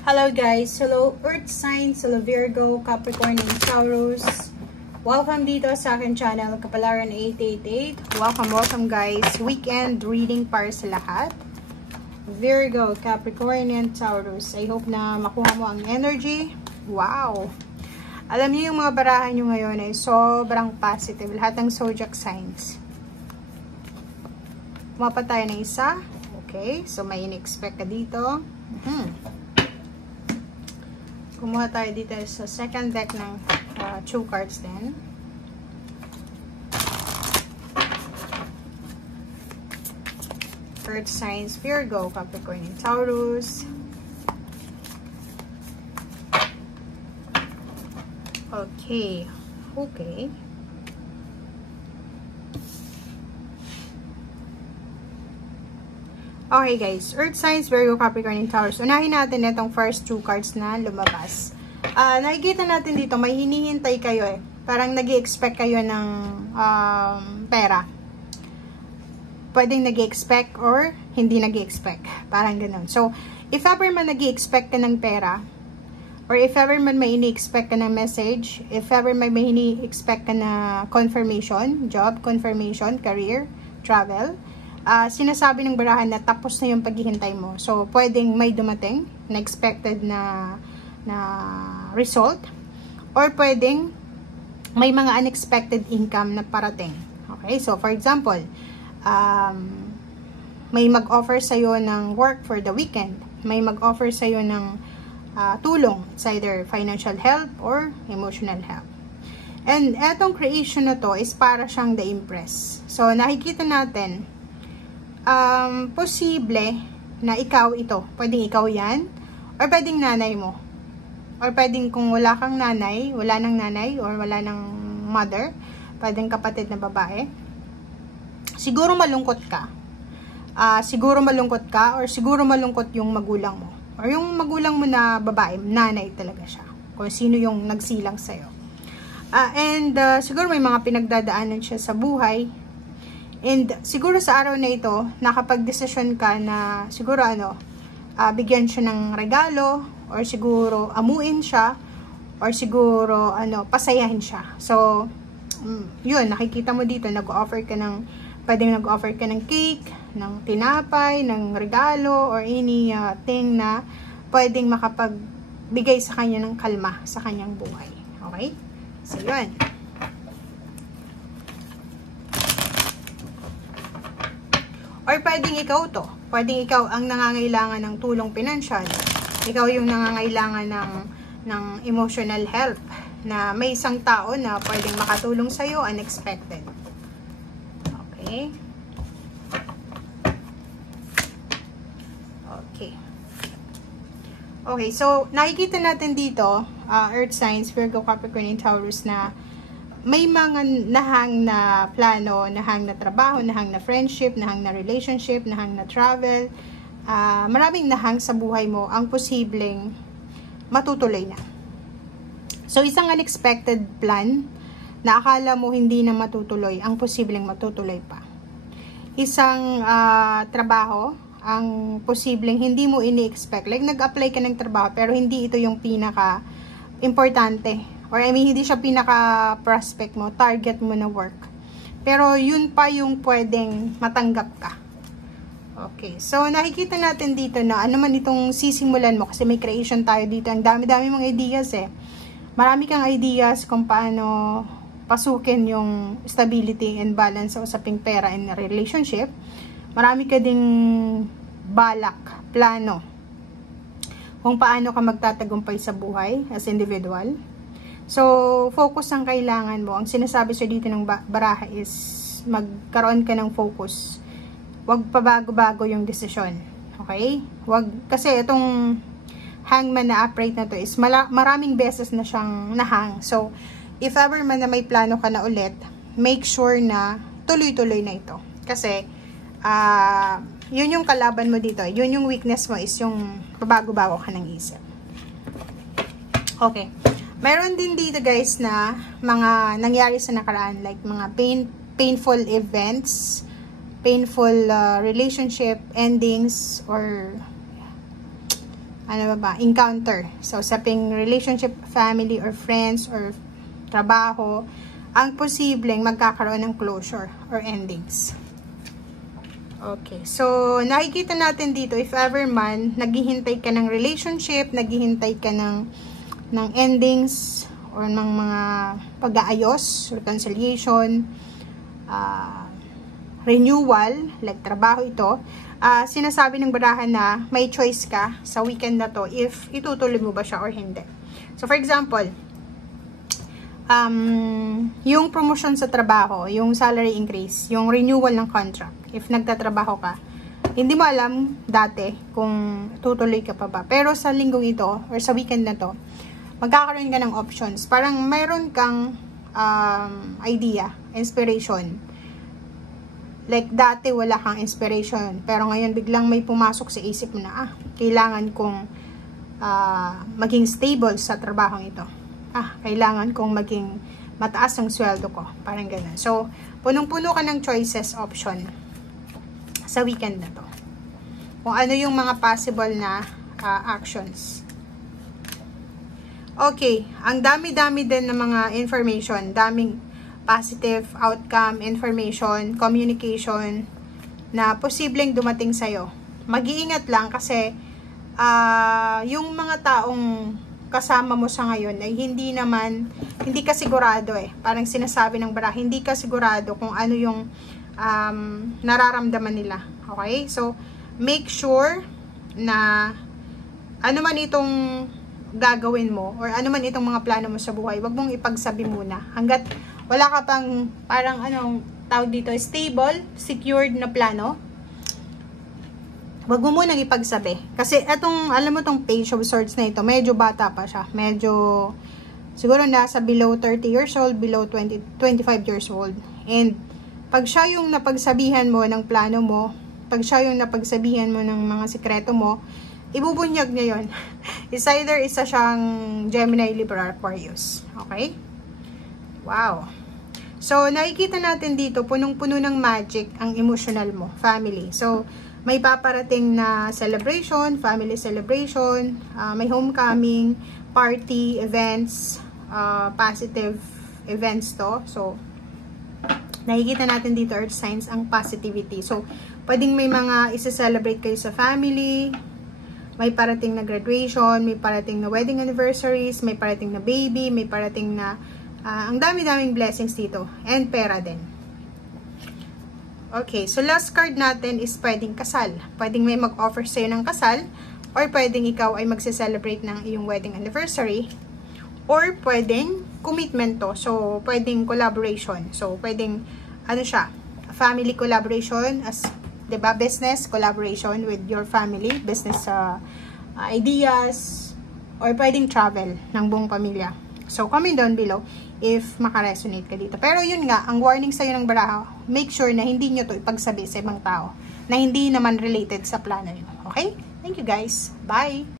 Hello guys, hello Earth signs, hello Virgo, Capricorn, and Taurus. Welcome dito sa akin channel, Kapalaran 888. Welcome guys. Weekend reading para sa lahat. Virgo, Capricorn, and Taurus. I hope na makuha mo ang energy. Wow! Alam niyo yung mga barahan nyo ngayon ay sobrang positive. Lahat ng zodiac signs. Kumapa tayo ng isa. Okay, so may in-expect ka dito. Kumuha tayo dito sa second deck ng 2 cards din. Earth signs, Virgo, Capricorn, and Taurus. Okay. Okay guys, Earth signs, Virgo, Capricorn, and Taurus. Unahin natin itong first 2 cards na lumabas. Nakikita natin dito, may hinihintay kayo eh. Parang nag-i-expect kayo ng pera. Pwedeng nag-i-expect or hindi nag-i-expect. Parang ganun. So, if ever man nag-i-expect ka ng pera, or if ever man may ini-expect ka ng message, if ever man may ini-expect ka na confirmation, job, confirmation, career, travel, sinasabi ng barahan na tapos na yung paghihintay mo. So, pwedeng may dumating na expected na result, or pwedeng may mga unexpected income na parating. Okay? So, for example, may mag-offer sa'yo ng work for the weekend. May mag-offer sa'yo ng tulong. It's either financial help or emotional help. And etong creation na to is para siyang the Empress. So, nakikita natin, posible na ikaw ito. Pwedeng ikaw yan, or pwedeng nanay mo. Or pwedeng kung wala kang nanay, wala nang nanay, or wala nang mother, pwedeng kapatid na babae. Siguro malungkot ka. Or siguro malungkot yung magulang mo. Or yung magulang mo na babae, nanay talaga siya. Kung sino yung nagsilang sa'yo. Siguro may mga pinagdadaanan siya sa buhay. And siguro sa araw na ito, nakapag-desisyon ka na siguro bigyan siya ng regalo, or siguro amuin siya, or siguro pasayahin siya. So, yun, nakikita mo dito, pwedeng nag-offer ka ng cake, ng tinapay, ng regalo, or anything na pwedeng makapagbigay sa kanya ng kalma sa kanyang buhay. Okay? So, yun. Or pwedeng ikaw to. Pwedeng ikaw ang nangangailangan ng tulong pinansyal. Ikaw yung nangangailangan ng emotional help. Na may isang tao na pwedeng makatulong sa'yo unexpected. Okay. Okay, so nakikita natin dito, Earth signs, Virgo, Capricorn, and Taurus, na may mga nahang na plano, nahang na trabaho, nahang na friendship, nahang na relationship, nahang na travel. Maraming nahang sa buhay mo ang posibleng matutuloy na. So, isang unexpected plan na akala mo hindi na matutuloy, ang posibleng matutuloy pa. Isang trabaho, ang posibleng hindi mo ini-expect. Like, nag-apply ka ng trabaho, pero hindi ito yung pinaka-importante. Or hindi siya pinaka-prospect mo, target mo na work. Pero yun pa yung pwedeng matanggap ka. Okay, so nakikita natin dito na ano man itong sisimulan mo, kasi may creation tayo dito. Ang dami-dami mga ideas eh. Marami kang ideas kung paano pasukin yung stability and balance sa usaping pera and relationship. Marami ka ding balak, plano, kung paano ka magtatagumpay sa buhay as individual. So, focus ang kailangan mo. Ang sinasabi sa dito ng baraha is magkaroon ka ng focus. Huwag pabago-bago yung desisyon. Okay? Kasi itong hangman na upright na to is maraming beses na siyang nahang. So, if ever man na may plano ka na ulit, make sure na tuloy-tuloy na ito. Kasi, yun yung kalaban mo dito. Yun yung weakness mo is yung pabago-bago ka ng isip. Okay. Meron din dito guys na mga nangyari sa nakaraan, like mga painful events, painful relationship endings, or encounter. So, usaping relationship, family, or friends, or trabaho, ang posibleng magkakaroon ng closure or endings. Okay, so nakikita natin dito, if ever man, naghihintay ka ng relationship, naghihintay ka ng endings, or ng mga pag-aayos, reconciliation, renewal, like trabaho ito, sinasabi ng barahan na may choice ka sa weekend na to if itutuloy mo ba siya or hindi. So, for example, yung promotion sa trabaho, yung salary increase, yung renewal ng contract, if nagtatrabaho ka, hindi mo alam dati kung tutuloy ka pa ba. Pero sa linggong ito, or sa weekend na to, magkakaroon ka ng options. Parang mayroon kang idea, inspiration. Like dati wala kang inspiration, pero ngayon biglang may pumasok sa isip mo na, kailangan kong maging stable sa trabahong ito. Kailangan kong maging mataas ang sweldo ko. Parang ganun. So, punong-puno ka ng choices option sa weekend na to. Kung ano yung mga possible na actions. Okay, ang dami-dami din ng mga information, daming positive outcome, information, communication na posibleng dumating sa'yo. Mag-iingat lang kasi yung mga taong kasama mo sa ngayon ay hindi ka sigurado Parang sinasabi ng bara, hindi ka sigurado kung ano yung nararamdaman nila. Okay? So, make sure na ano man itong gagawin mo or ano man itong mga plano mo sa buhay, wag mong ipagsabi muna. Hanggat wala ka pang parang tawag dito, stable, secured na plano, wag mo munang ipagsabi. Kasi alam mo tong Page of Swords na ito, medyo bata pa siya. Medyo, siguro nasa below 30 years old, below 25 years old. And, pag siya yung napagsabihan mo ng plano mo, pag siya yung napagsabihan mo ng mga sikreto mo, ibubunyag niya yun. It's either isa siyang Gemini, Libra, Aquarius. Okay? Wow. So, nakikita natin dito, punong-puno ng magic ang emotional mo, family. So, may paparating na celebration, family celebration, may homecoming, party, events, positive events to. So, nakikita natin dito, earth signs, ang positivity. So, pwedeng may mga isa-celebrate kayo sa family, may parating na graduation, may parating na wedding anniversaries, may parating na baby, may parating na, ang dami-daming blessings dito. And pera din. Okay, so last card natin is pwedeng kasal. Pwedeng may mag-offer sa'yo ng kasal, or pwedeng ikaw ay magse-celebrate ng iyong wedding anniversary, or pwedeng commitment to. So, pwedeng collaboration. So, pwedeng, family collaboration, as, diba, business collaboration with your family, business ideas, or pwedeng travel ng buong pamilya. So, comment down below if makaresonate ka dito. Pero yun nga, ang warning sa'yo ng baraha, make sure na hindi nyo to ipagsabi sa ibang tao na hindi naman related sa plano nyo. Okay? Thank you guys. Bye!